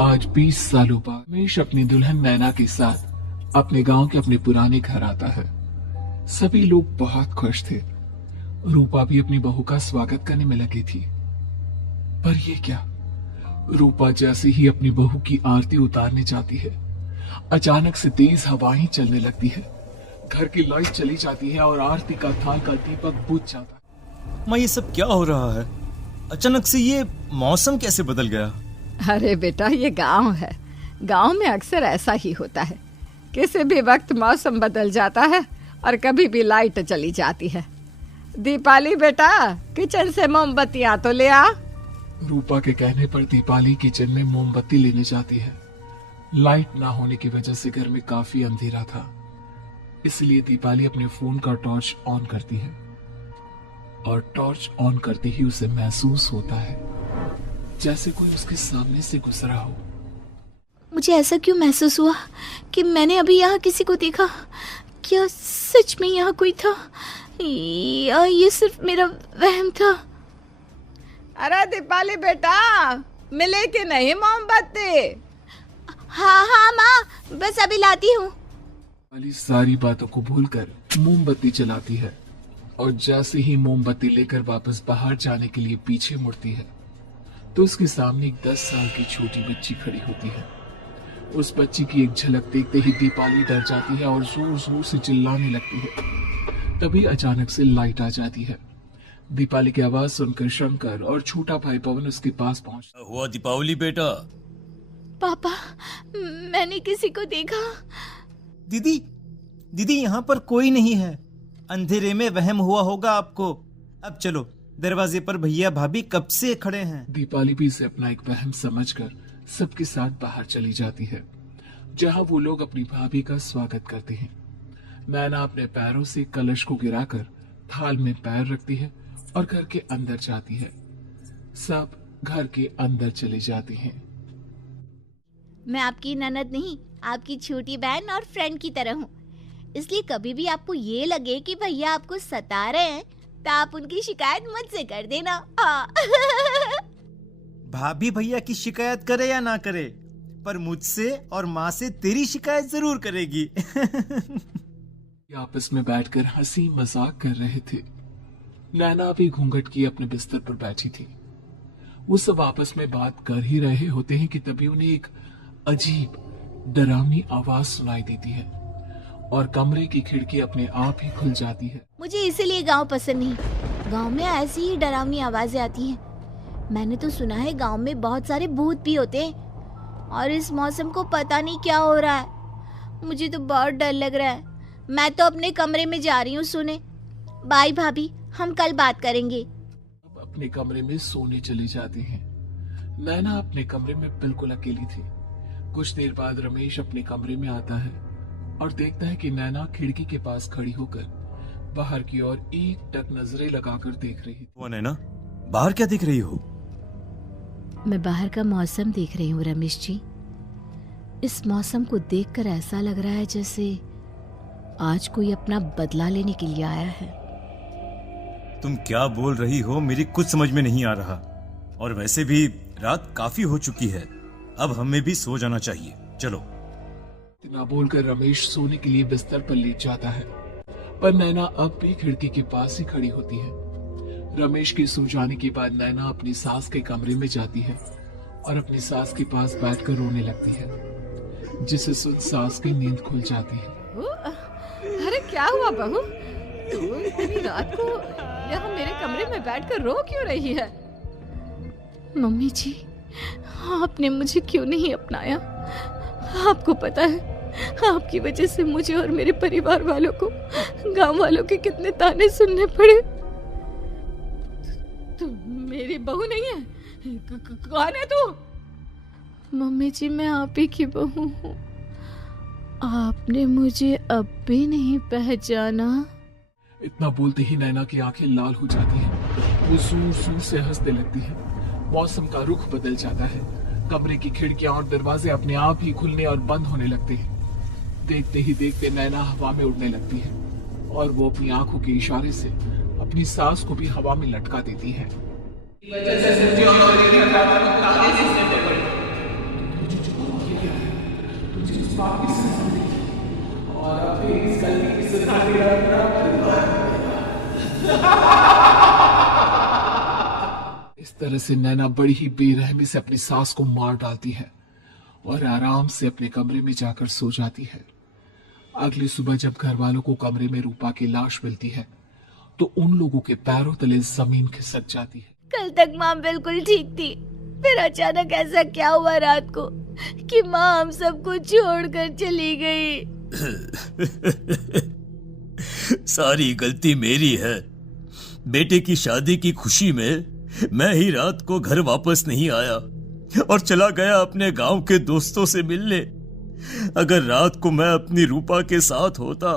आज 20 सालों बाद रमेश अपनी दुल्हन नैना के साथ अपने गांव के अपने पुराने घर आता है। सभी लोग बहुत खुश थे। रूपा भी अपनी बहू का स्वागत करने में लगी थी। पर ये क्या, रूपा जैसे ही अपनी बहू की आरती उतारने जाती है, अचानक से तेज हवाएं चलने लगती है। घर की लाइट चली जाती है और आरती का थाल का दीपक बुझ जाता है। माँ, ये सब क्या हो रहा है? अचानक से ये मौसम कैसे बदल गया? अरे बेटा, ये गांव है। गांव में अक्सर ऐसा ही होता है। किसी भी वक्त मौसम बदल जाता है और कभी भी लाइट चली जाती है। दीपाली बेटा, किचन से मोमबत्तियां तो ले आ। रूपा के कहने पर दीपाली किचन में मोमबत्ती लेने जाती है। लाइट ना होने की वजह से घर में काफी अंधेरा था, इसलिए दीपाली अपने फोन का टॉर्च ऑन करती है और टॉर्च ऑन करते ही उसे महसूस होता है जैसे कोई उसके सामने से गुजरा हो। मुझे ऐसा क्यों महसूस हुआ कि मैंने अभी यहाँ किसी को देखा? क्या सच में यहाँ कोई था या ये सिर्फ मेरा वहम था? अरे दीपाली बेटा, मिले कि नहीं मोमबत्ती? हाँ हाँ माँ, बस अभी लाती हूँ। दीपाली सारी बातों को भूलकर मोमबत्ती जलाती है और जैसे ही मोमबत्ती लेकर वापस बाहर जाने के लिए पीछे मुड़ती है तो उसके सामने एक 10 साल की छोटी बच्ची खड़ी होती है। उस बच्ची की एक झलक देखते ही दीपाली डर जाती है और जोर जोर से चिल्लाने लगती है। तभी अचानक से लाइट आ जाती है। दीपाली की आवाज सुनकर शंकर और छोटा भाई पवन उसके पास पहुंचता हुआ दीपावली बेटा? पापा, मैंने किसी को देखा। दीदी यहाँ पर कोई नहीं है। अंधेरे में वहम हुआ होगा आपको। अब चलो, दरवाजे पर भैया भाभी कब से खड़े हैं। दीपाली भी इसे अपना एक वहम समझकर सबके साथ बाहर चली जाती है, जहां वो लोग अपनी भाभी का स्वागत करते हैं। नैना अपने पैरों से कलश को गिराकर थाल में पैर रखती है और घर के अंदर जाती है। सब घर के अंदर चले जाते हैं। मैं आपकी ननद नहीं, आपकी छोटी बहन और फ्रेंड की तरह हूँ। इसलिए कभी भी आपको ये लगे कि भैया आपको सता रहे हैं तो आप उनकी शिकायत मुझसे कर देना। भाभी भैया की शिकायत करे या ना करे, पर मुझसे और माँ से तेरी शिकायत जरूर करेगी। आपस में बैठकर हंसी मजाक कर रहे थे। नैना भी घूंघट किए अपने बिस्तर पर बैठी थी। वो सब आपस में बात कर ही रहे होते हैं कि तभी उन्हें एक अजीब डरावनी आवाज सुनाई देती है और कमरे की खिड़की अपने आप ही खुल जाती है। मुझे इसीलिए गांव पसंद नहीं। गांव में ऐसी ही डरावनी आवाजें आती हैं। मैंने तो सुना है गांव में बहुत सारे भूत भी होते हैं और इस मौसम को पता नहीं क्या हो रहा है। मुझे तो बहुत डर लग रहा है। मैं तो अपने कमरे में जा रही हूँ सोने। बाय भाभी, हम कल बात करेंगे। अब अपने कमरे में सोने चली जाती हैं। नैना अपने कमरे में बिल्कुल अकेली थी। कुछ देर बाद रमेश अपने कमरे में आता है और देखता है कि नैना खिड़की के पास खड़ी होकर बाहर की ओर एकटक नजरें लगाकर देख रही थी। वो नैना, बाहर क्या देख रही हो? मैं बाहर का मौसम देख रही हूँ रमेश जी। इस मौसम को देखकर ऐसा लग रहा है जैसे आज कोई अपना बदला लेने के लिए आया है। तुम क्या बोल रही हो? मेरी कुछ समझ में नहीं आ रहा। और वैसे भी रात काफी हो चुकी है, अब हमें भी सो जाना चाहिए। चलो। इतना बोलकर रमेश सोने के लिए बिस्तर पर लेट जाता है, पर नैना अब भी खिड़की के पास ही खड़ी होती है। रमेश के सो जाने के बाद नैना अपनी सास के कमरे में जाती है और अपनी सास के पास बैठकर रोने लगती है, जिसे सुन सास की नींद खुल जाती है। अरे क्या हुआ बहू, तू इतनी रात को यहाँ मेरे कमरे में बैठकर रो क्यों रही है? मम्मी जी, आपने मुझे क्यों नहीं अपनाया? आपको पता है, आपकी वजह से मुझे और मेरे परिवार वालों को गांव वालों के कितने ताने सुनने पड़े। तू मेरी बहू नहीं है? कौन है तू? मम्मी जी, मैं आप ही की बहू हूँ। आपने मुझे अब भी नहीं पहचाना? इतना बोलते ही नैना की आंखें लाल हो जाती हैं। वो जोर जोर से हंसने लगती है। मौसम का रुख बदल जाता है। कमरे की खिड़कियां और दरवाजे अपने आप ही खुलने और बंद होने लगते हैं। देखते ही देखते नैना हवा में उड़ने लगती है और वो अपनी आंखों के इशारे से अपनी सास को भी हवा में लटका देती है। माफी से मांगी और अपनी इस गलती की सजा देकर अपना परिवार इस तरह से नैना बड़ी ही बेरहमी से अपनी सास को मार डालती है और आराम से अपने कमरे में जाकर सो जाती है। अगली सुबह जब घर वालों को कमरे में रूपा की लाश मिलती है तो उन लोगों के पैरों तले जमीन खिसक जाती है। कल तक माँ बिल्कुल ठीक थी, फिर अचानक ऐसा क्या हुआ रात को कि माँ हम सबको छोड़कर चली गई। सारी गलती मेरी है। बेटे की शादी की खुशी में मैं ही रात को घर वापस नहीं आया और चला गया अपने गांव के दोस्तों से मिलने। अगर रात को मैं अपनी रूपा के साथ होता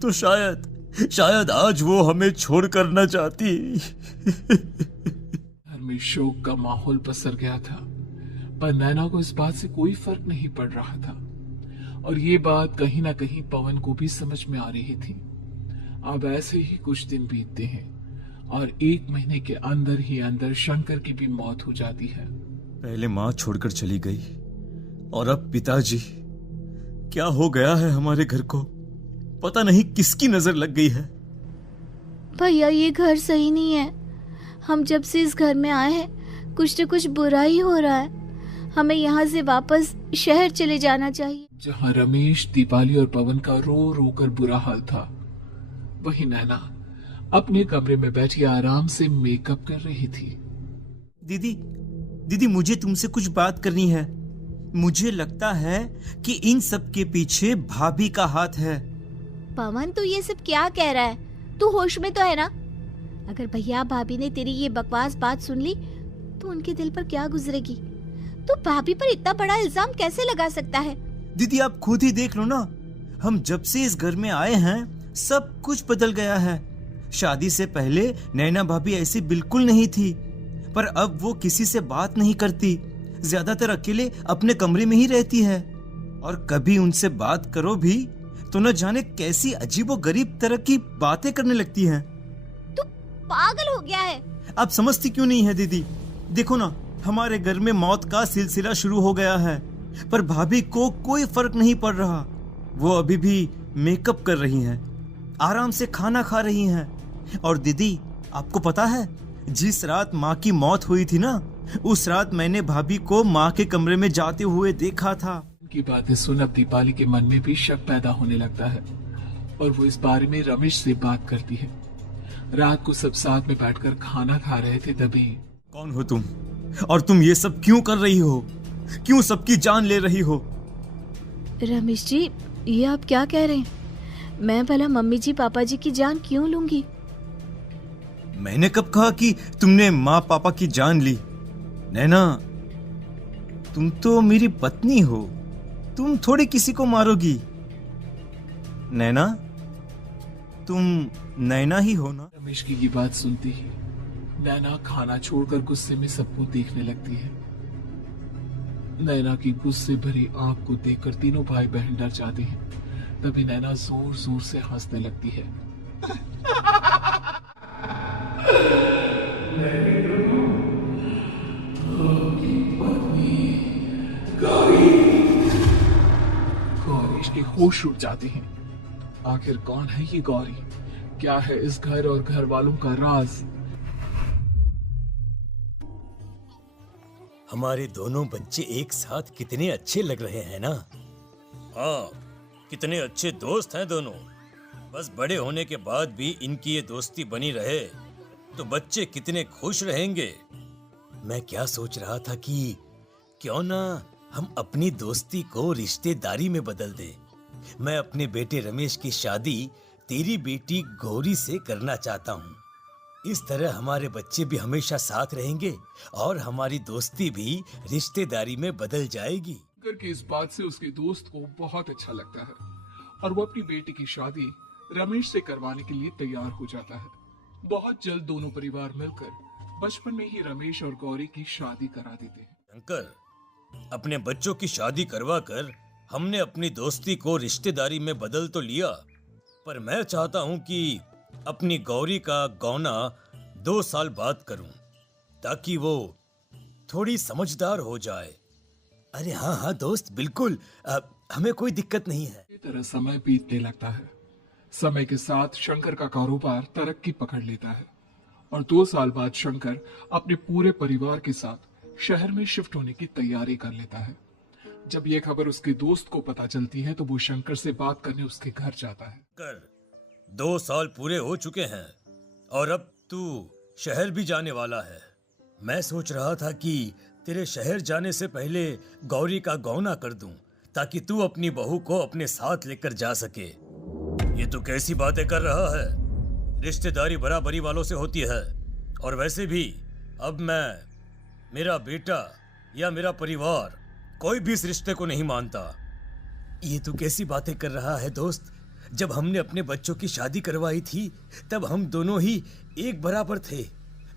तो शायद आज वो हमें छोड़कर न जाती। घर में शोक का माहौल पसर गया था, पर नैना को इस बात से कोई फर्क नहीं पड़ रहा था और ये बात कहीं ना कहीं पवन को भी समझ में आ रही थी। अब ऐसे ही कुछ दिन बीतते हैं और 1 महीने के अंदर ही अंदर शंकर की भी मौत हो जाती है। पहले माँ छोड़कर चली गई और अब पिताजी। क्या हो गया है हमारे घर को? पता नहीं किसकी नजर लग गई है। भैया ये घर सही नहीं है। हम जब से इस घर में आए हैं कुछ न कुछ बुरा ही हो रहा है। हमें यहाँ से वापस शहर चले जाना चाहिए। जहाँ रमेश, दीपाली और पवन का रो रो कर बुरा हाल था, वही नैना अपने कमरे में बैठी आराम से मेकअप कर रही थी। दीदी मुझे तुमसे कुछ बात करनी है। मुझे लगता है कि इन सब के पीछे भाभी का हाथ है। पवन तू ये सब क्या कह रहा है? तू होश में तो है ना? अगर भैया भाभी ने तेरी ये बकवास बात सुन ली तो उनके दिल पर क्या गुजरेगी? तू भाभी पर इतना बड़ा इल्जाम कैसे लगा सकता है? दीदी आप खुद ही देख लो ना, हम जब से इस घर में आए हैं सब कुछ बदल गया है। शादी से पहले नैना भाभी ऐसी बिल्कुल नहीं थी, पर अब वो किसी से बात नहीं करती, ज्यादातर अकेले अपने कमरे में ही रहती है और कभी उनसे बात करो भी तो न जाने कैसी अजीबोगरीब तरह की बातें करने लगती हैं। तू पागल हो गया है? आप समझती क्यों नहीं है दीदी? देखो ना, हमारे घर में मौत का सिलसिला शुरू हो गया है, पर भाभी को कोई फर्क नहीं पड़ रहा। वो अभी भी मेकअप कर रही हैं, आराम से खाना खा रही हैं। और दीदी आपको पता है, जिस रात माँ की मौत हुई थी ना, उस रात मैंने भाभी को माँ के कमरे में जाते हुए देखा था। की बातें सुन अब दीपाली के मन में भी शक पैदा होने लगता है और वो इस बारे में रमेश से बात करती है। रात को सब साथ में बैठकर खाना खा रहे थे, तभी कौन हो तुम और तुम ये सब क्यों कर रही हो? क्यों सबकी जान ले रही हो? रमेश जी ये आप क्या कह रहे हैं? मैं भला मम्मी जी पापा जी की जान क्यों लूंगी? मैंने कब कहा कि तुमने माँ पापा की जान ली? नैना तुम तो मेरी पत्नी हो, तुम थोड़ी किसी को मारोगी। नैना तुम नैना ही हो ना? रमेश की ये बात सुनती ही नैना खाना छोड़कर गुस्से में सबको देखने लगती है। नैना की गुस्से भरी आंख को देखकर तीनों भाई बहन डर जाते हैं। तभी नैना जोर जोर से हंसने लगती है। गौरीश के होश उड़ जाते हैं। आखिर कौन है ये गौरी? क्या है इस घर और घर वालों का राज? हमारे दोनों बच्चे एक साथ कितने अच्छे लग रहे हैं ना? हाँ, कितने अच्छे दोस्त हैं दोनों। बस बड़े होने के बाद भी इनकी ये दोस्ती बनी रहे तो बच्चे कितने खुश रहेंगे। मैं क्या सोच रहा था कि क्यों ना हम अपनी दोस्ती को रिश्तेदारी में बदल दें। मैं अपने बेटे रमेश की शादी तेरी बेटी गौरी से करना चाहता हूँ। इस तरह हमारे बच्चे भी हमेशा साथ रहेंगे और हमारी दोस्ती भी रिश्तेदारी में बदल जाएगी। करके इस बात से उसके दोस्त को बहुत अच्छा लगता है और वो अपनी बेटी की शादी रमेश से करवाने के लिए तैयार हो जाता है। बहुत जल्द दोनों परिवार मिलकर बचपन में ही रमेश और गौरी की शादी करा देते हैं। शंकर, अपने बच्चों की शादी करवा कर हमने अपनी दोस्ती को रिश्तेदारी में बदल तो लिया, पर मैं चाहता हूँ कि अपनी गौरी का गौना 2 साल बाद करूं ताकि वो थोड़ी समझदार हो जाए। अरे हाँ हाँ दोस्त, बिल्कुल। हमें कोई दिक्कत नहीं है। इस तरह समय बीतने लगता है। समय के साथ शंकर का कारोबार तरक्की पकड़ लेता है और 2 साल बाद शंकर अपने पूरे परिवार के साथ शहर में शिफ्ट होने की तैयारी कर लेता है। जब यह खबर उसके दोस्त को पता चलती है तो वो शंकर से बात करने उसके घर जाता है। कर 2 साल पूरे हो चुके हैं और अब तू शहर भी जाने वाला है। मैं सोच रहा था कि तेरे शहर जाने से पहले गौरी का गौना कर दूं, ताकि तू अपनी बहू को अपने साथ लेकर जा सके। ये तू कैसी बातें कर रहा है? रिश्तेदारी बराबरी वालों से होती है, और वैसे भी अब मेरा बेटा या मेरा परिवार कोई भी इस रिश्ते को नहीं मानता। ये तू कैसी बातें कर रहा है दोस्त? जब हमने अपने बच्चों की शादी करवाई थी तब हम दोनों ही एक बराबर थे।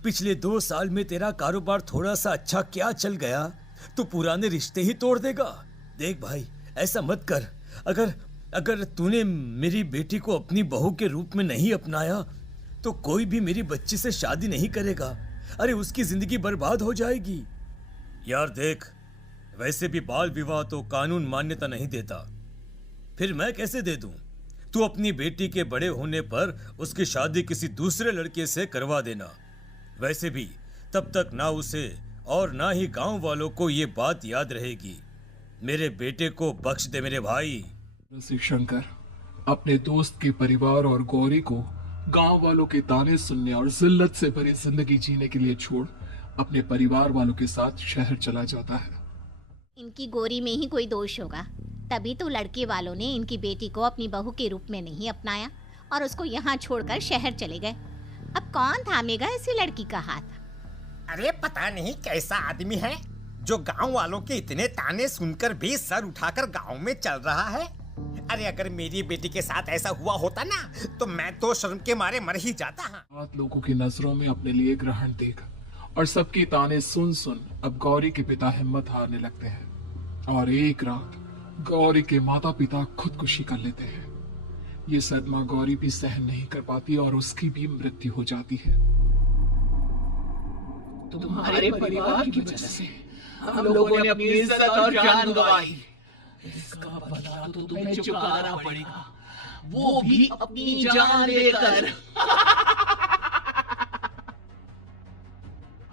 पिछले 2 साल में तेरा कारोबार थोड़ा सा अच्छा क्या चल गया तो पुराने रिश्ते ही तोड़ देगा। देख भाई, ऐसा मत कर। अगर तूने मेरी बेटी को अपनी बहू के रूप में नहीं अपनाया तो कोई भी मेरी बच्ची से शादी नहीं करेगा। अरे उसकी जिंदगी बर्बाद हो जाएगी। यार देख, वैसे भी बाल विवाह तो कानून मान्यता नहीं देता, फिर मैं कैसे दे दूं? तू अपनी बेटी के बड़े होने पर उसकी शादी किसी दूसरे लड़के से करवा देना। वैसे भी तब तक ना उसे और ना ही गांव वालों को ये बात याद रहेगी। मेरे बेटे को बख्श दे मेरे भाई। रसिक शंकर अपने दोस्त के परिवार और गौरी को गांव वालों के ताने सुनने और जिल्लत से भरी जिंदगी जीने के लिए छोड़ अपने परिवार वालों के साथ शहर चला जाता है। इनकी गोरी में ही कोई दोष होगा, तभी तो लड़के वालों ने इनकी बेटी को अपनी बहू के रूप में नहीं अपनाया और उसको यहाँ छोड़कर शहर चले गए। अब कौन थामेगा ऐसी लड़की का हाथ? अरे पता नहीं कैसा आदमी है जो गांव वालों के इतने ताने सुनकर भी सर उठाकर गांव में चल रहा है। अरे अगर मेरी बेटी के साथ ऐसा हुआ होता ना तो मैं तो शर्म के मारे मर ही जाता। बात लोगों की नजरों में अपने लिए ग्रहण देख और सबकी ताने सुन सुन अब गौरी के पिता हिम्मत हारने लगते हैं और एक रात गौरी के माता पिता खुदकुशी कर लेते हैं। ये सदमा गौरी भी सहन नहीं कर पाती और उसकी भी मृत्यु हो जाती है। तुम्हारे परिवार की वजह से हम लोगों ने अपनी इज्जत और जान गंवाई। इसका बदला तो तुम्हें चुकाना पड़ेगा, वो भी अपनी जान लेकर।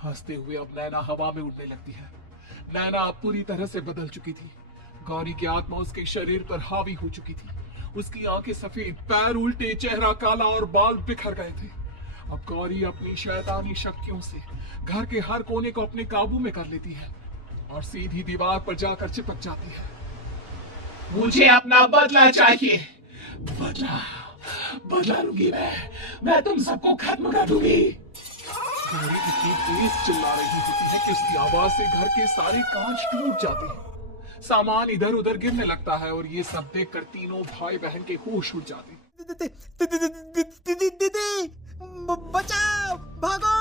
हंसते हुए अब नैना हवा में उड़ने लगती है। नैना अब पूरी तरह से बदल चुकी थी। गौरी की आत्मा उसके शरीर पर हावी हो चुकी थी। उसकी आंखें सफेद, पैर उल्टे, चेहरा काला और बाल बिखर गए थे। अब गौरी अपनी शैतानी शक्तियों से घर के हर कोने को अपने काबू में कर लेती है और सीधी दीवार पर जाकर चिपक जाती है। मुझे अपना बदला चाहिए। बदला लूंगी मैं तुम सबको खत्म कर दूंगी। गौरी इतनी तेज चिल्ला रही होती है कि उसकी आवाज से घर के सारे कांच टूट जाते हैं। सामान इधर उधर गिरने लगता है और ये सब देखकर तीनों भाई बहन के होश उड़ जाते हैं। दीदी बचाओ, भागो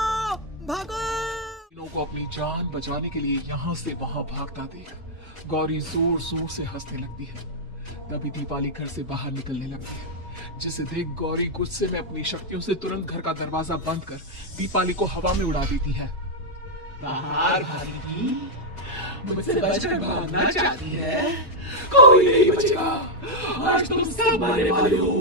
भागो। तीनों को अपनी जान बचाने के लिए यहाँ से वहां भागता देख गौरी जोर जोर से हंसने लगती है। तभी दीपाली घर से बाहर निकलने लगती है, जिसे देख गौरी गुस्से में अपनी शक्तियों से तुरंत घर का दरवाजा बंद कर दीपाली को हवा में उड़ा देती है। बाहर भागेगी, मुझसे बचकर भागना चाहती है? कोई नहीं बचेगा, आज तुम सब मरने वाले हो।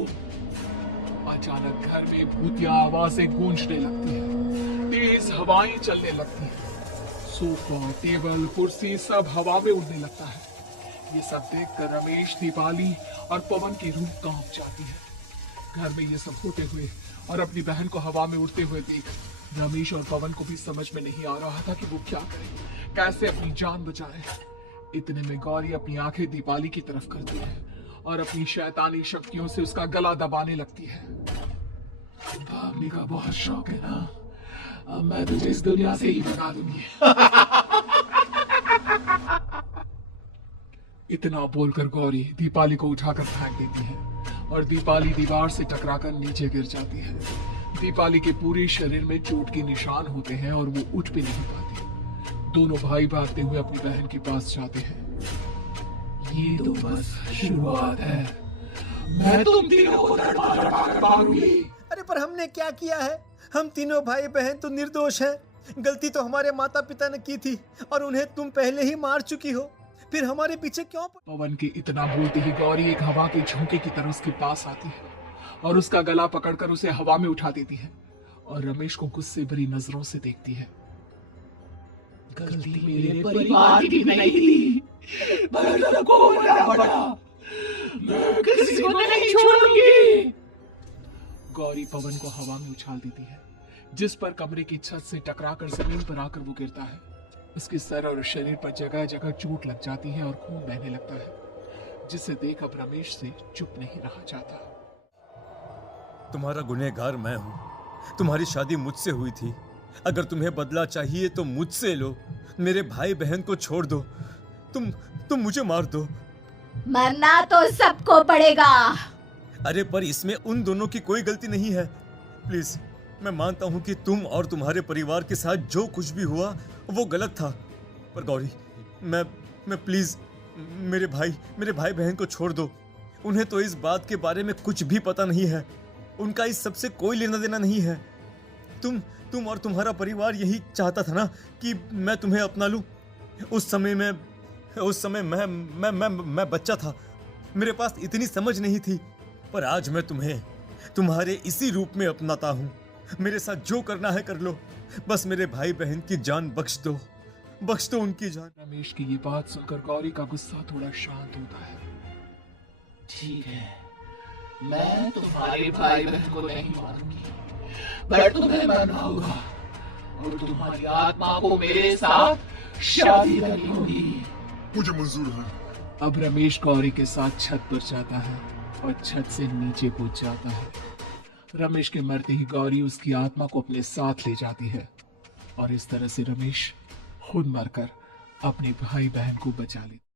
अचानक घर में भूतिया आवाजें गूंजने लगती हैं, तेज हवाएं चलने लगती हैं। सोफा, टेबल, कुर्सी सब हवा में उड़ने लगता है। ये सब देखकर रमेश, दीपाली और पवन की रूह कांप जाती है। घर में ये सब होते हुए और अपनी बहन को हवा में उड़ते हुए देख रमेश और पवन को भी समझ में नहीं आ रहा था कि वो क्या करे, कैसे अपनी जान बचाए। इतने में गौरी अपनी आंखें दीपाली की तरफ करती है और अपनी शैतानी शक्तियों से उसका गला दबाने लगती है। भागने का बहुत शौक है ना? अब मैं तुझे इस दुनिया से ही भगा दूंगी। इतना बोलकर गौरी दीपाली को उठाकर फेंक देती है और दीपाली दीवार से टकराकर नीचे गिर जाती है। दीपाली के पूरे शरीर में चोट के निशान होते हैं और वो उठ भी नहीं पाती। दोनों भाई भागते हुए अपनी बहन के पास जाते हैं। ये तो बस शुरुआत है, मैं तुम तीनों को तड़पा मारूंगी। अरे पर हमने क्या किया है? हम तीनों भाई बहन तो निर्दोष हैं। गलती तो हमारे माता पिता ने की थी और उन्हें तुम पहले ही मार चुकी हो। फिर हमारे पीछे क्यों पवन के इतना बोलते ही गौरी एक हवा के झोंके की तरह उसके पास आती है और उसका गला पकड़कर उसे हवा में उठा देती है और रमेश को गुस्से भरी नजरों से देखती है। गलती मेरे परिवार की नहीं थी, भरत को मरना पड़ा। मैं किसी को नहीं छोड़ूंगी। गौरी पवन को हवा में उछाल देती है, जिस पर कमरे की छत से टकराकर जमीन पर आकर वो गिरता है। उसके सर और शरीर पर जगह जगह चोट लग जाती है और खून बहने लगता है, जिसे देख अब रमेश से चुप नहीं रहा जाता। तुम्हारा गुनहगार मैं हूँ। तुम्हारी शादी मुझसे हुई थी। अगर तुम्हें बदला चाहिए तो मुझसे लो। मेरे भाई बहन को छोड़ दो। तुम मुझे मार दो। मरना तो सबको पड़ेगा। अरे पर इसमें उन दोनों की कोई गलती नहीं है। प्लीज, मैं मानता हूँ कि तुम और तुम्हारे परिवार के साथ जो कुछ भी हुआ वो गलत था, पर गौरी मैं प्लीज मेरे भाई बहन को छोड़ दो। उन्हें तो इस बात के बारे में कुछ भी पता नहीं है। उनका इस सबसे कोई लेना देना नहीं है। तुम और तुम्हारा परिवार यही चाहता था ना कि मैं तुम्हें अपना लूं। उस समय मैं बच्चा था। मेरे पास इतनी समझ नहीं थी, पर आज मैं तुम्हें तुम्हारे इसी रूप में अपनाता हूं। मेरे साथ जो करना है कर लो, बस मेरे भाई बहन की जान बख्श दो उनकी जान। रमेश की ये बात सुनकर गौरी का गुस्सा थोड़ा शांत होता है। ठीक है, मैं तुम्हारे भाई बहन को नहीं मारूंगी, पर तुम्हें मरना होगा और तुम्हारी आत्मा को मेरे साथ शादी करनी होगी। मुझे मंजूर है। अब रमेश गौरी के साथ छत पर जाता है और छत से नीचे कूद जाता है। रमेश के मरते ही गौरी उसकी आत्मा को अपने साथ ले जाती है और इस तरह से रमेश खुद मरकर अपने भाई बहन को बचा लेता है।